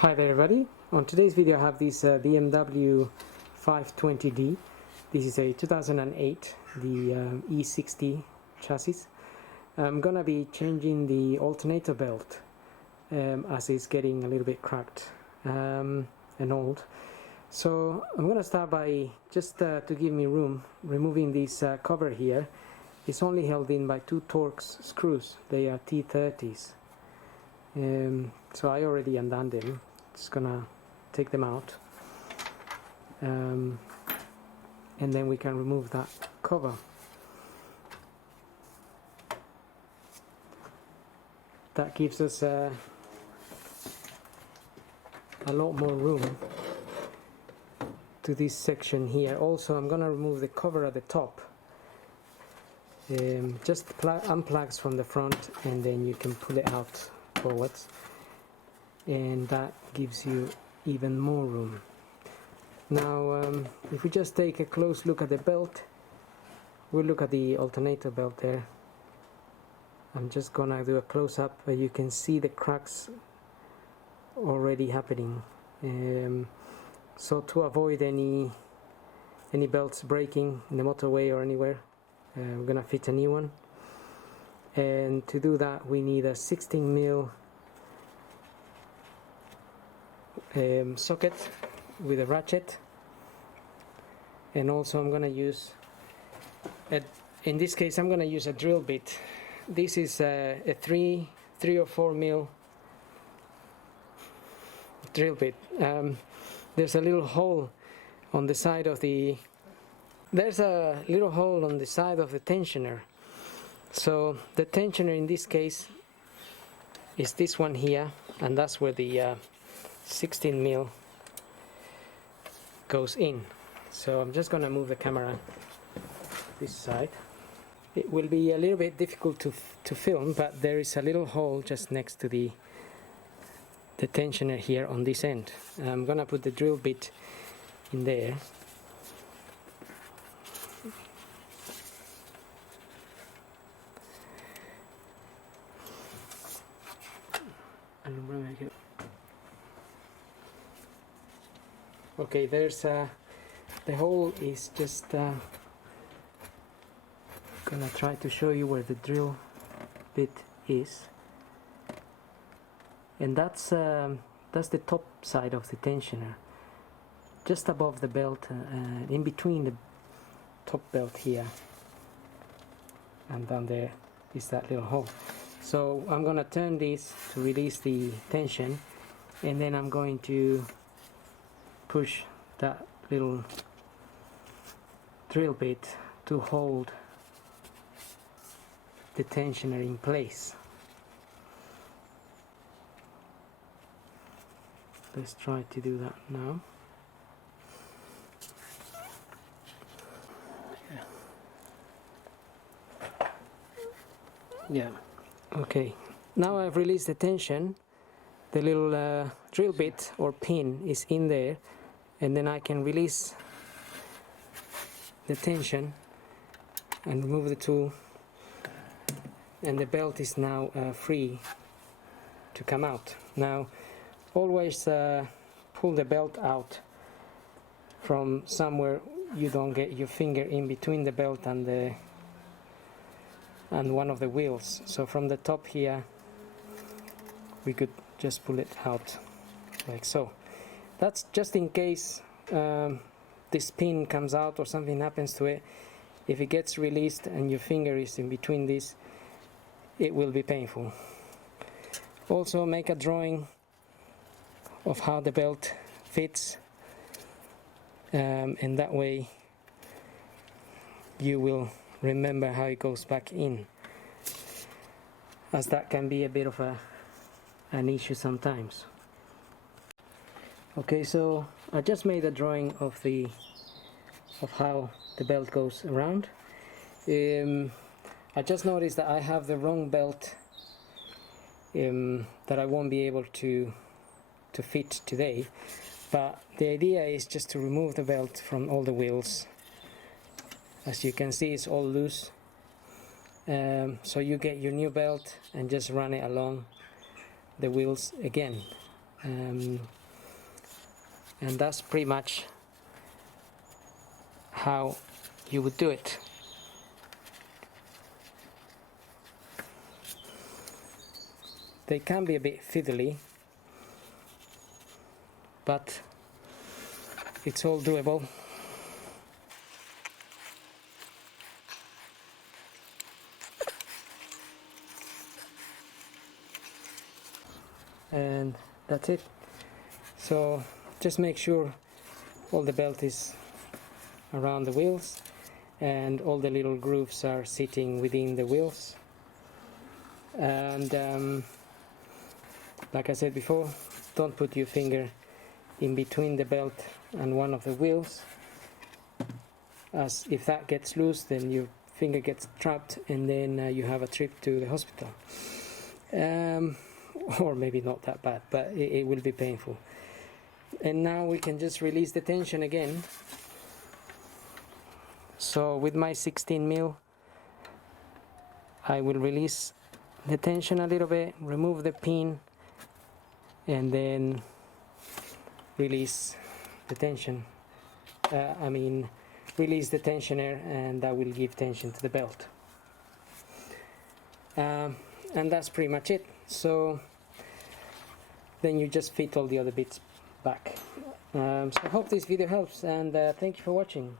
Hi there everybody. On today's video I have this BMW 520D. This is a 2008, the e60 chassis. I'm gonna be changing the alternator belt as it's getting a little bit cracked and old. So I'm gonna start by just to give me room, removing this cover here. It's only held in by two Torx screws. They are T30s. So I already undone them. Just gonna take them out and then we can remove that cover. That gives us a lot more room to this section here. Also, I'm gonna remove the cover at the top. Just unplugs from the front and then you can pull it out forwards, and that gives you even more room. Now if we just take a close look at the belt, we'll look at the alternator belt there. I'm just gonna do a close-up where you can see the cracks already happening. So to avoid any belts breaking in the motorway or anywhere, we're gonna fit a new one, and to do that we need a 16mm socket with a ratchet, and also I'm gonna use in this case I'm gonna use a drill bit. This is a 3 or 4mm drill bit. There's a little hole on the side of the tensioner. So the tensioner in this case is this one here, and that's where the 16mm goes in. So I'm just gonna move the camera this side. It will be a little bit difficult to film, but there is a little hole just next to the tensioner here on this end. I'm gonna put the drill bit in there. Okay, there's the hole is just gonna try to show you where the drill bit is, and that's the top side of the tensioner, just above the belt, in between the top belt here and down there is that little hole. So I'm gonna turn this to release the tension, and then I'm going to push that little drill bit to hold the tensioner in place. Let's try to do that now. Yeah. Okay, now I've released the tension. The little drill bit or pin is in there, and then I can release the tension and remove the tool, and the belt is now free to come out. Now always pull the belt out from somewhere you don't get your finger in between the belt and one of the wheels. So from the top here we could just pull it out like so. That's just in case this pin comes out or something happens to it. If it gets released and your finger is in between this, it will be painful. Also make a drawing of how the belt fits, and that way you will remember how it goes back in, as that can be a bit of an issue sometimes. Okay, so I just made a drawing of how the belt goes around. I just noticed that I have the wrong belt that I won't be able to fit today, but the idea is just to remove the belt from all the wheels. As you can see, it's all loose, so you get your new belt and just run it along the wheels again. and that's pretty much how you would do it. They can be a bit fiddly, but it's all doable. And that's it. So just make sure all the belt is around the wheels and all the little grooves are sitting within the wheels. And like I said before, don't put your finger in between the belt and one of the wheels, as if that gets loose then your finger gets trapped and then you have a trip to the hospital. Or maybe not that bad, but it will be painful. And now we can just release the tension again. So with my 16mm I will release the tension a little bit, remove the pin, and then release the tension. Release the tensioner, and that will give tension to the belt. And that's pretty much it. So then you just fit all the other bits back. So I hope this video helps, and thank you for watching.